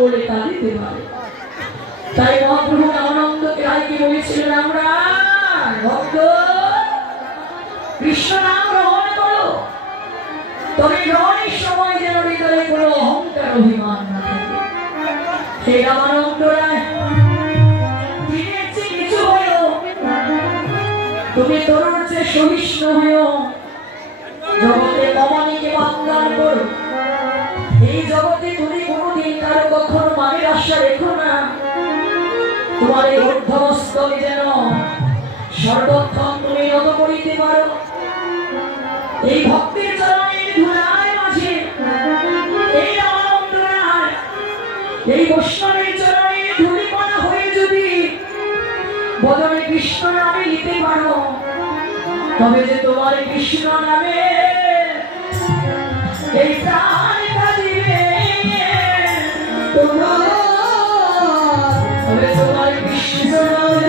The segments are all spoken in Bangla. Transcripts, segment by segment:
বলে কাঁদিতে পারে। তাই মহাপ্রভু রামানন্দকে রায়কে বলেছিলেন, আমরা ভক্ত কৃষ্ণ নাম গ্রহণ করো, তবে গ্রহণের সময় যেন হৃদয়ে কোনো অহংকার অভিমান না থাকে। হে রামানন্দ রায়, দিনের চেয়ে কিছু হয়েও তুমি তরুণ চেয়ে সহিষ্ণু হয়েও জগতে কমানিকে বান্দান করো। এই জগতে তুমি কোনোদিন কারো কখনো মানের আশা রেখো না। তোমার এই ঊর্ধ্বমস্তকে যেন সর্বক্ষণ তুমি নত করিতে পারো। এই ভক্তির চরণের ধুলায় মাঝে এই রামানন্দ রায় এই বৈষ্ণবের চরণের ধূলিকণা হয়ে যদি বদনে কৃষ্ণ নামে নিতে পারো, তবে যে তোমার কৃষ্ণ নামে এই প্রাণ কাঁদিবে, তবে তোমার কৃষ্ণ নামে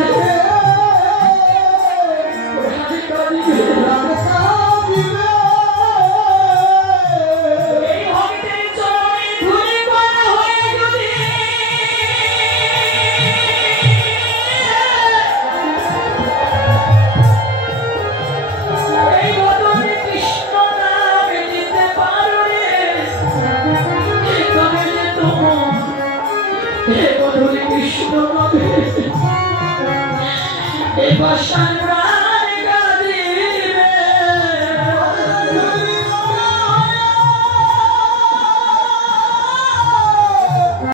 কৃষ্ণ